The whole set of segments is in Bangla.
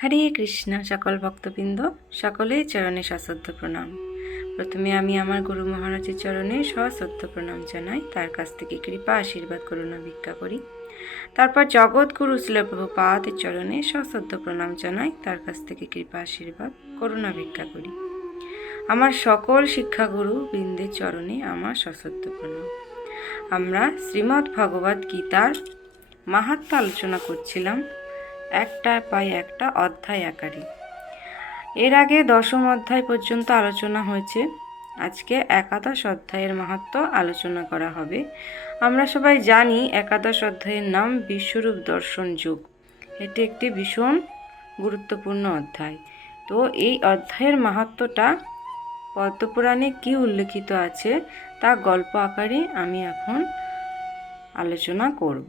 হরে কৃষ্ণ। সকল ভক্তবৃন্দ সকলের চরণে সশ্রদ্ধ প্রণাম। প্রথমে আমি আমার গুরু মহারাজের চরণে সশ্রদ্ধ প্রণাম জানাই, তার কাছ থেকে কৃপা আশীর্বাদ করুণা ভিক্ষা করি। তারপর জগৎগুরু শ্রীল প্রভুপাদের চরণে সশ্রদ্ধ প্রণাম জানাই, তার কাছ থেকে কৃপা আশীর্বাদ করুণা ভিক্ষা করি। আমার সকল শিক্ষাগুরু বৃন্দের চরণে আমার সশ্রদ্ধ প্রণাম। আমরা শ্রীমদ্ ভগবদ্ গীতার মাহাত্ম্য আলোচনা করছিলাম, একটা পাই একটা অধ্যায় আকারে। এর আগে 10ম অধ্যায় পর্যন্ত আলোচনা হয়েছে। আজকে একাদশ অধ্যায়ের মাহাত্ম্য আলোচনা করা হবে। আমরা সবাই জানি একাদশ অধ্যায়ের নাম বিশ্বরূপ দর্শন যোগ। এটি একটি ভীষণ গুরুত্বপূর্ণ অধ্যায়। তো এই অধ্যায়ের মাহাত্ম্যটা পদ্মপুরাণে কি উল্লেখিত আছে তা গল্প আকারে আমি এখন আলোচনা করব।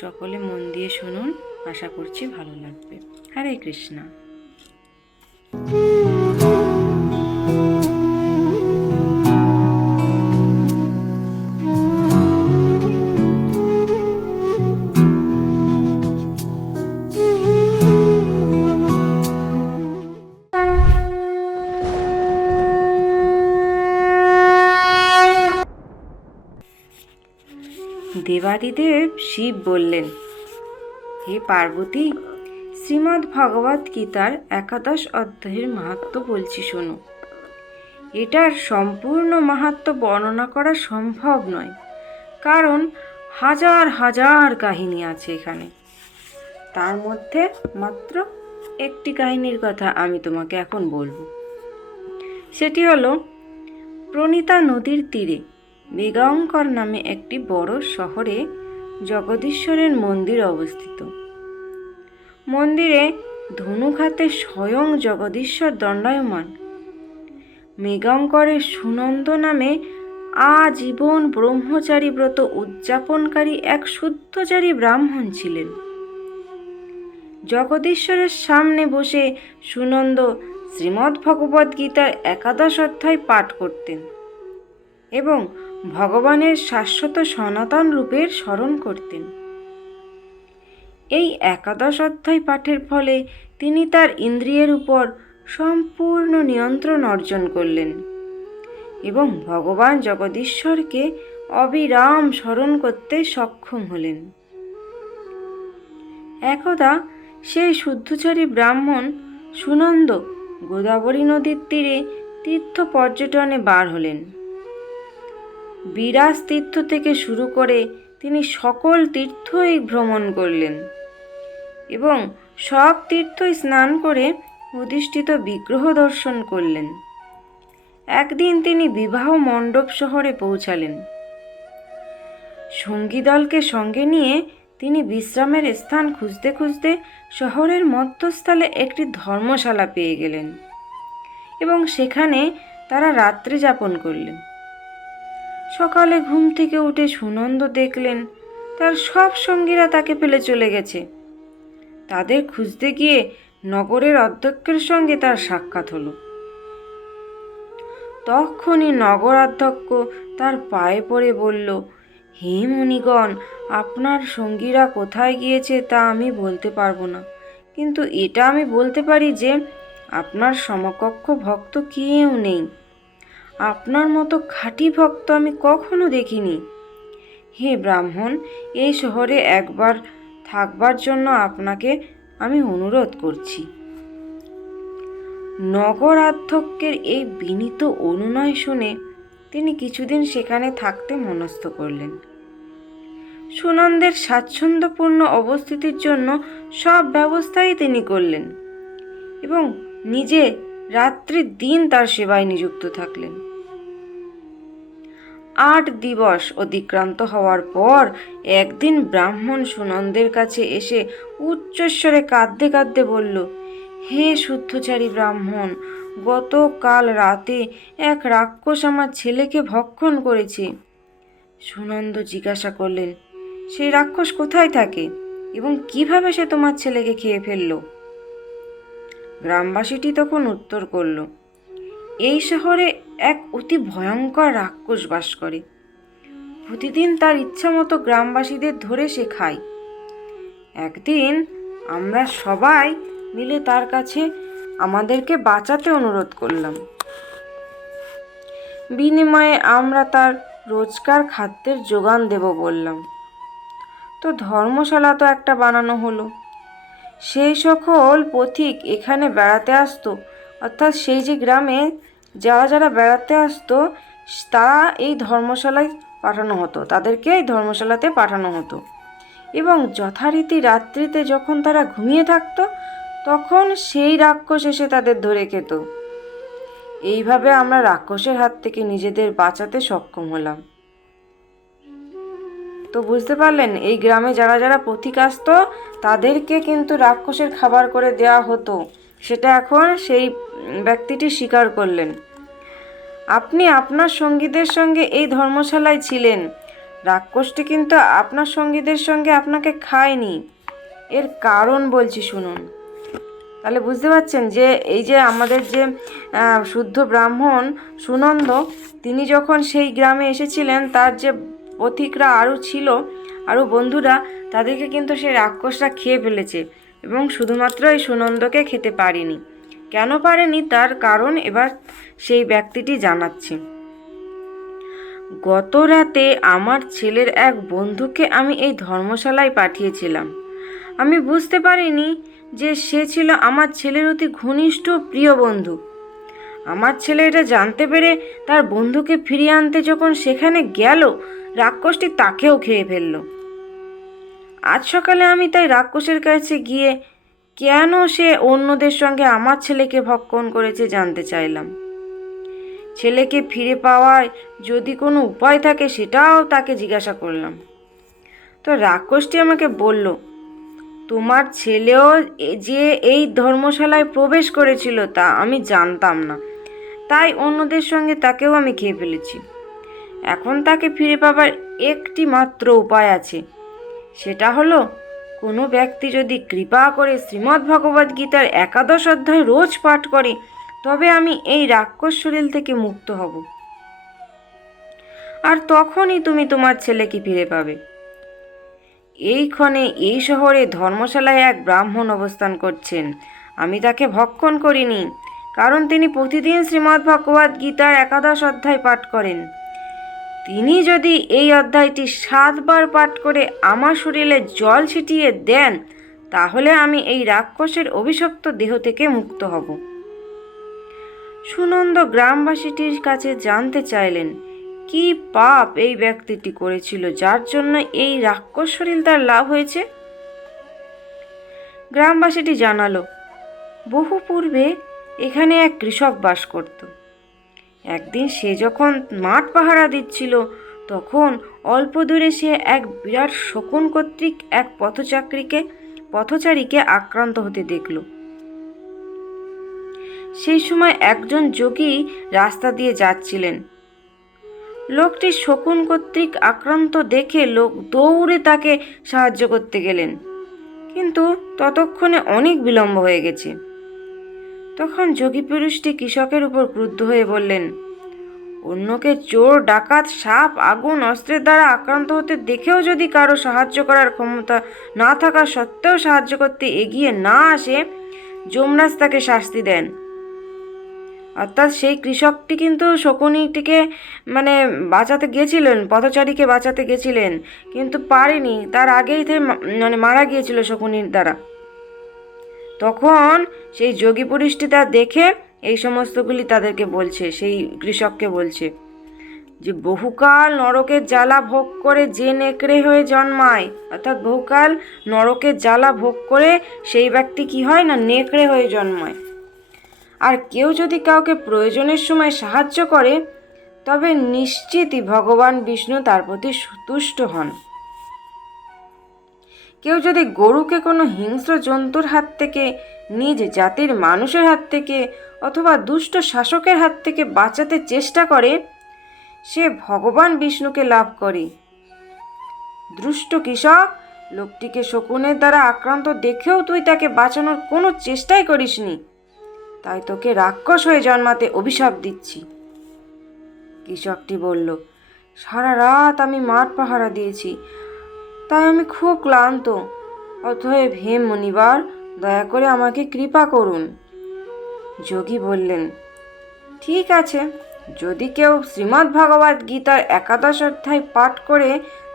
সকলে মন দিয়ে শুনুন, আশা করছি ভালো লাগবে। হরে কৃষ্ণ। দেবাদিদেব শিব বললেন, হে পার্বতী, শ্রীমদ্ ভগবদ্ গীতার একাদশ অধ্যায়ের মাহাত্ম্য বলছি শোনো। এটার সম্পূর্ণ মাহাত্ম্য বর্ণনা করা সম্ভব নয়, কারণ হাজার হাজার কাহিনী আছে এখানে। তার মধ্যে মাত্র একটি কাহিনীর কথা আমি তোমাকে এখন বলবো। সেটি হলো, প্রণীতা নদীর তীরে মেঘঙ্কর নামে একটি বড় শহরে জগদীশ্বরের মন্দির অবস্থিত। মন্দিরে ধনুক হাতে স্বয়ং জগদীশ্বর দণ্ডায়মান। মেঘঙ্করের সুনন্দ নামে আজীবন ব্রহ্মচারী ব্রত উদযাপনকারী এক শুদ্ধচারী ব্রাহ্মণ ছিলেন। জগদীশ্বরের সামনে বসে সুনন্দ শ্রীমদ্ ভগবদ্ গীতার একাদশ অধ্যায় পাঠ করতেন এবং ভগবানের শাশ্বত সনাতন রূপের স্মরণ করতেন। এই একাদশ অধ্যায় পাঠের ফলে তিনি তার ইন্দ্রিয়ের উপর সম্পূর্ণ নিয়ন্ত্রণ অর্জন করলেন এবং ভগবান জগদীশ্বরকে অবিরাম স্মরণ করতে সক্ষম হলেন। একদা সেই শুদ্ধচারী ব্রাহ্মণ সুনন্দ গোদাবরী নদীর তীরে তীর্থ পর্যটনে বার হলেন। বিরাজ তীর্থ থেকে শুরু করে তিনি সকল তীর্থই ভ্রমণ করলেন এবং সব তীর্থই স্নান করে অধিষ্ঠিত বিগ্রহ দর্শন করলেন। একদিন তিনি বিবাহ মণ্ডপ শহরে পৌঁছালেন। সঙ্গীদলকে সঙ্গে নিয়ে তিনি বিশ্রামের স্থান খুঁজতে খুঁজতে শহরের মধ্যস্থলে একটি ধর্মশালা পেয়ে গেলেন এবং সেখানে তারা রাত্রি যাপন করলেন। সকালে ঘুম থেকে উঠে সুনন্দ দেখলেন তার সব সঙ্গীরা তাকে ফেলে চলে গেছে। তাদের খুঁজতে গিয়ে নগরের অধ্যক্ষের সঙ্গে তার সাক্ষাৎ হলো। তখনই নগরাধ্যক্ষ তার পায়ে পড়ে বলল, হে মুনিগণ, আপনার সঙ্গীরা কোথায় গিয়েছে তা আমি বলতে পারবো না, কিন্তু এটা আমি বলতে পারি যে আপনার সমকক্ষ ভক্ত কেউ নেই। আপনার মতো খাঁটি ভক্ত আমি কখনো দেখিনি। হে ব্রাহ্মণ, এই শহরে একবার থাকবার জন্য আপনাকে আমি অনুরোধ করছি। নগরাধ্যক্ষের এই বিনীত অনুনয় শুনে তিনি কিছুদিন সেখানে থাকতে মনস্থ করলেন। সুনন্দের স্বাচ্ছন্দ্যপূর্ণ অবস্থিতির জন্য সব ব্যবস্থাই তিনি করলেন এবং নিজে রাত্রি দিন তার সেবায় নিযুক্ত থাকলেন। 8 দিবস অতিক্রান্ত হওয়ার পর একদিন ব্রাহ্মণ সুনন্দের কাছে এসে উচ্চস্বরে কাঁদতে কাঁদতে বলল, হে শুদ্ধচারী ব্রাহ্মণ, গতকাল রাতে এক রাক্ষস আমার ছেলেকে ভক্ষণ করেছে। সুনন্দ জিজ্ঞাসা করলেন, সেই রাক্ষস কোথায় থাকে এবং কিভাবে সে তোমার ছেলেকে খেয়ে ফেলল? গ্রামবাসীটি তখন উত্তর করল, এই শহরে এক অতি ভয়ঙ্কর রাক্ষস বাস করে। প্রতিদিন তার ইচ্ছা মতো গ্রামবাসীদের ধরে সে খায়। একদিন আমরা সবাই মিলে তার কাছে আমাদেরকে বাঁচাতে অনুরোধ করলাম। বিনিময়ে আমরা তার রোজকার খাদ্যের যোগান দেব বললাম। তো ধর্মশালা তো একটা বানানো হলো। সেই সকল পথিক এখানে বেড়াতে আসতো, অর্থাৎ সেই যে গ্রামে যারা যারা বেড়াতে আসতো তারা এই ধর্মশালায় পাঠানো হতো, তাদেরকে এই ধর্মশালাতে পাঠানো হতো। এবং যথারীতি রাত্রিতে যখন তারা ঘুমিয়ে থাকতো তখন সেই রাক্ষস এসে তাদের ধরে খেত। এইভাবে আমরা রাক্ষসের হাত থেকে নিজেদের বাঁচাতে সক্ষম হলাম। তো বুঝতে পারলেন, এই গ্রামে যারা যারা পথিক আসতো তাদেরকে কিন্তু রাক্ষসের খাবার করে দেওয়া হতো। সেটা এখন সেই ব্যক্তিটি স্বীকার করলেন। আপনি আপনার সঙ্গীদের সঙ্গে এই ধর্মশালায় ছিলেন, রাক্ষসটি কিন্তু আপনার সঙ্গীদের সঙ্গে আপনাকে খায়নি। এর কারণ বলছি শুনুন। তাহলে বুঝতে পারছেন যে এই যে আমাদের যে শুদ্ধ ব্রাহ্মণ সুনন্দ, তিনি যখন সেই গ্রামে এসেছিলেন, তার যে পথিকরা আরও ছিল, আরও বন্ধুরা, তাদেরকে কিন্তু সেই রাক্ষসরা খেয়ে ফেলেছে এবং শুধুমাত্র এই সুনন্দকে খেতে পারেনি। কেন পারেনি তার কারণ এবার সেই ব্যক্তিটি জানাচ্ছে। গত রাতে আমার ছেলের এক বন্ধুকে আমি এই ধর্মশালায় পাঠিয়েছিলাম। আমি বুঝতে পারিনি যে সে ছিল আমার ছেলের অতি ঘনিষ্ঠ প্রিয় বন্ধু। আমার ছেলে এটা জানতে পেরে তার বন্ধুকে ফিরিয়ে আনতে যখন সেখানে গেল, রাক্ষসটি তাকেও খেয়ে ফেলল। আজ সকালে আমি তাই রাক্ষসের কাছে গিয়ে কেন সে অন্যদের সঙ্গে আমার ছেলেকে ভক্ষণ করেছে জানতে চাইলাম। ছেলেকে ফিরে পাওয়ার যদি কোনো উপায় থাকে সেটাও তাকে জিজ্ঞাসা করলাম। তো রাক্ষসটি আমাকে বলল, তোমার ছেলেও যে এই ধর্মশালায় প্রবেশ করেছিল তা আমি জানতাম না, তাই অন্যদের সঙ্গে তাকেও আমি খেয়ে ফেলেছি। এখন তাকে ফিরে পাবার একটি মাত্র উপায় আছে, সেটা হলো কোনো ব্যক্তি যদি কৃপা করে শ্রীমদ্ ভগবদ্ গীতার 11 অধ্যায় রোজ পাঠ করে, তবে আমি এই রাক্ষস শরীর থেকে মুক্ত হব, আর তখনই তুমি তোমার ছেলেকে ফিরে পাবে। এইক্ষণে এই শহরে ধর্মশালায় এক ব্রাহ্মণ অবস্থান করছেন। আমি তাকে ভক্ষণ করিনি, কারণ তিনি প্রতিদিন শ্রীমদ্ ভগবদ্ গীতার 11 অধ্যায় পাঠ করেন। তিনি যদি এই অধ্যায়টি 7 বার পাঠ করে আমার শরীরে জল ছিটিয়ে দেন, তাহলে আমি এই রাক্ষসের অভিশপ্ত দেহ থেকে মুক্ত হব। সুনন্দ গ্রামবাসীটির কাছে জানতে চাইলেন কি পাপ এই ব্যক্তিটি করেছিল যার জন্য এই রাক্ষস শরীর তার লাভ হয়েছে। গ্রামবাসীটি জানালো, বহু পূর্বে এখানে এক কৃষক বাস করত। একদিন সে যখন মাঠ পাহারা দিচ্ছিল, তখন অল্প দূরে সে এক বিরাট শকুন কর্তৃক এক পথচারীকে আক্রান্ত হতে দেখল। সেই সময় একজন যোগী রাস্তা দিয়ে যাচ্ছিলেন। লোকটি শকুন কর্তৃক আক্রান্ত দেখে লোক দৌড়ে তাকে সাহায্য করতে গেলেন, কিন্তু ততক্ষণে অনেক বিলম্ব হয়ে গেছে। তখন যোগী পুরুষটি কৃষকের উপর ক্রুদ্ধ হয়ে বললেন, অন্যকে চোর, ডাকাত, সাপ, আগুন, অস্ত্রের দ্বারা আক্রান্ত হতে দেখেও যদি কারো সাহায্য করার ক্ষমতা না থাকা সত্ত্বেও সাহায্য করতে এগিয়ে না আসে, যমরাজ তাকে শাস্তি দেন। অর্থাৎ সেই কৃষকটি কিন্তু শকুনিটিকে বাঁচাতে গেছিলেন, পথচারীকে বাঁচাতে গেছিলেন, কিন্তু পারেনি, তার আগেই মারা গিয়েছিল শকুনির দ্বারা। তখন সেই যোগী পুরুষটি তা দেখে এই সমস্তগুলি তাদেরকে বলছে, সেই কৃষককে বলছে যে বহুকাল নরকের জ্বালা ভোগ করে যে নেকড়ে হয়ে জন্মায়, অর্থাৎ বহুকাল নরকের জ্বালা ভোগ করে সেই ব্যক্তি কি হয় না, নেকড়ে হয়ে জন্মায়। আর কেউ যদি কাউকে প্রয়োজনের সময় সাহায্য করে, তবে নিশ্চিতই ভগবান বিষ্ণু তার প্রতি তুষ্ট হন। কেউ যদি গরুকে কোনো হিংস্র জন্তুর হাত থেকে, নিজ জাতির মানুষের হাত থেকে অথবা দুষ্ট শাসকের হাত থেকে বাঁচাতে চেষ্টা করে, সে ভগবান বিষ্ণুকে লাভ করে। দুষ্ট কৃষক, লোকটিকে শকুনের দ্বারা আক্রান্ত দেখেও তুই তাকে বাঁচানোর কোনো চেষ্টাই করিসনি, তাই তোকে রাক্ষস হয়ে জন্মাতে অভিশাপ দিচ্ছি। কৃষকটি বলল, সারা রাত আমি মাঠ পাহারা দিয়েছি, তাই আমি খুব ক্লান্ত। অতএব হে মুনিবার, দয়া করে আমাকে কৃপা করুন। যোগী বললেন, ঠিক আছে, যদি কেউ শ্রীমদ্ ভগবদ্ গীতার 11 অধ্যায় পাঠ করে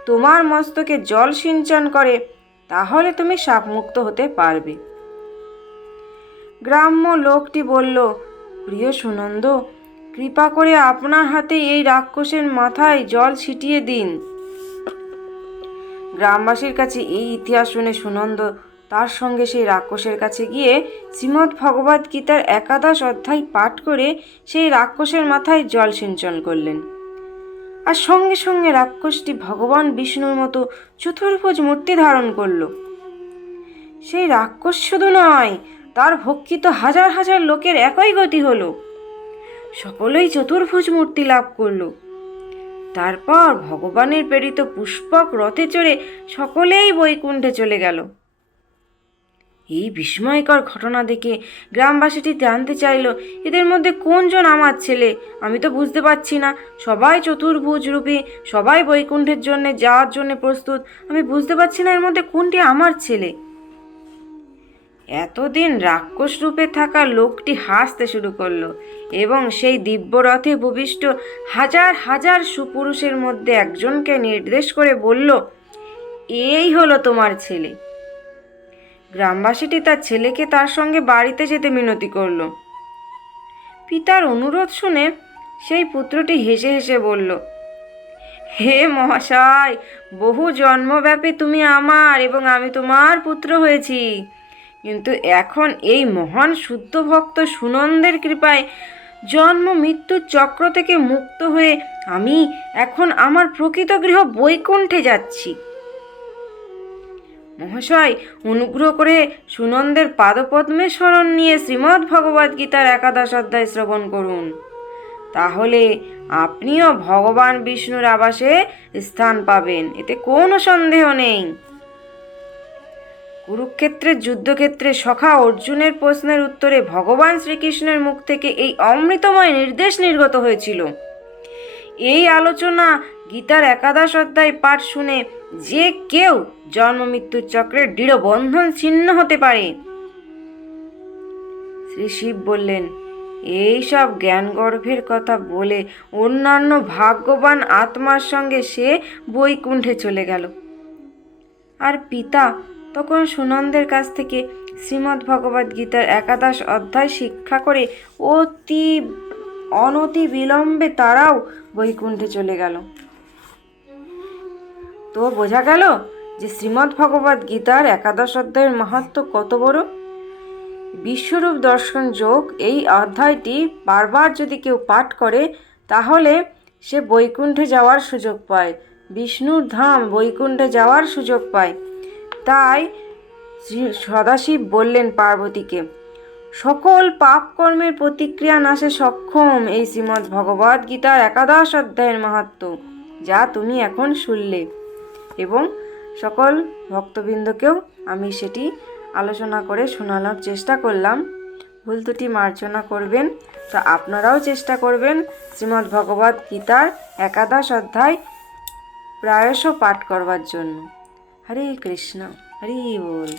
তোমার মস্তকে জল সিঞ্চন করে তাহলে তুমি শাপমুক্ত হতে পারবে। গ্রাম্য লোকটি বলল, প্রিয় সুনন্দ, কৃপা করে আপনার হাতে এই রাক্ষসের মাথায় জল ছিটিয়ে দিন। গ্রামবাসীর কাছে এই ইতিহাস শুনে সুনন্দ তার সঙ্গে সেই রাক্ষসের কাছে গিয়ে শ্রীমদ্ ভগবদ্ গীতার 11 অধ্যায় পাঠ করে সেই রাক্ষসের মাথায় জল সিঞ্চন করলেন। আর সঙ্গে সঙ্গে রাক্ষসটি ভগবান বিষ্ণুর মতো চতুর্ভুজ মূর্তি ধারণ করল। সেই রাক্ষস শুধু নয়, তার ভক্ষিত হাজার হাজার লোকের একই গতি হলো, সকলেই চতুর্ভুজ মূর্তি লাভ করল। তারপর ভগবানের প্রেরিত পুষ্পক রথে চড়ে সকলেই বৈকুণ্ঠে চলে গেল। এই বিস্ময়কর ঘটনা দেখে গ্রামবাসীটি জানতে চাইল, এদের মধ্যে কোনজন আমার ছেলে? আমি তো বুঝতে পারছি না। সবাই চতুর্ভুজ রূপী, সবাই বৈকুণ্ঠের জন্য যাওয়ার জন্য প্রস্তুত। আমি বুঝতে পারছি না এর মধ্যে কোনটি আমার ছেলে। এতদিন রাক্ষস রূপে থাকা লোকটি হাসতে শুরু করলো এবং সেই দিব্য রথে ভূমিষ্ঠ হাজার হাজার সুপুরুষের মধ্যে একজনকে নির্দেশ করে বলল, এই হলো তোমার ছেলে। গ্রামবাসীটি তার ছেলেকে তার সঙ্গে বাড়িতে যেতে মিনতি করল। পিতার অনুরোধ শুনে সেই পুত্রটি হেসে হেসে বলল, হে মহাশয়, বহু জন্মব্যাপী তুমি আমার এবং আমি তোমার পুত্র হয়েছি, কিন্তু এখন এই মহান শুদ্ধ ভক্ত সুনন্দের কৃপায় জন্ম মৃত্যুর চক্র থেকে মুক্ত হয়ে আমি এখন আমার প্রকৃত গৃহ বৈকুণ্ঠে যাচ্ছি। মহাশয়, অনুগ্রহ করে সুনন্দের পাদপদ্মে শরণ নিয়ে শ্রীমদ্ ভগবদ্ গীতার 11 অধ্যায় শ্রবণ করুন, তাহলে আপনিও ভগবান বিষ্ণুর আবাসে স্থান পাবেন, এতে কোনো সন্দেহ নেই। কুরুক্ষেত্রের যুদ্ধক্ষেত্রে সখা অর্জুনের প্রশ্নের উত্তরে ভগবান শ্রীকৃষ্ণের মুখ থেকে এই অমৃতময় নির্দেশ নির্গত হয়েছিল। এই আলোচনা গীতার 11 অধ্যায় পাঠ শুনে যে কেউ জন্ম মৃত্যুর চক্রের দৃঢ় বন্ধন ছিন্ন হতে পারে। শ্রী শিব বললেন, এই সব জ্ঞানগর্ভের কথা বলে অন্যান্য ভাগ্যবান আত্মার সঙ্গে সে বৈকুণ্ঠে চলে গেল। আর পিতা তখন সুনন্দের কাছ থেকে শ্রীমদ্ ভগবদ্ গীতার 11 অধ্যায় শিক্ষা করে অনতি বিলম্বে তারাও বৈকুণ্ঠে চলে গেল। তো বোঝা গেল যে শ্রীমদ্ ভগবদ্ গীতার 11 অধ্যায়ের মাহাত্ম্য কত বড়। বিশ্বরূপ দর্শন যোগ এই অধ্যায়টি বারবার যদি কেউ পাঠ করে তাহলে সে বৈকুণ্ঠে যাওয়ার সুযোগ পায়, বিষ্ণুর ধাম বৈকুণ্ঠে যাওয়ার সুযোগ পায়। তাই সদাশিব বললেন পার্বতীকে, সকল পাপ কর্মের প্রতিক্রিয়া নাশে সক্ষম এই শ্রীমদ্ ভগবদ্ গীতার 11 অধ্যায়ের মাহাত্ম্য, যা তুমি এখন শুনলে, এবং সকল ভক্তবৃন্দকেও আমি সেটি আলোচনা করে শোনানোর চেষ্টা করলাম। ভুল ত্রুটি মার্জনা করবেন। তো আপনারাও চেষ্টা করবেন শ্রীমদ্ ভগবদ্ গীতার 11 অধ্যায় প্রায়শ পাঠ করবার জন্য। হরে কৃষ্ণ, হরি বল।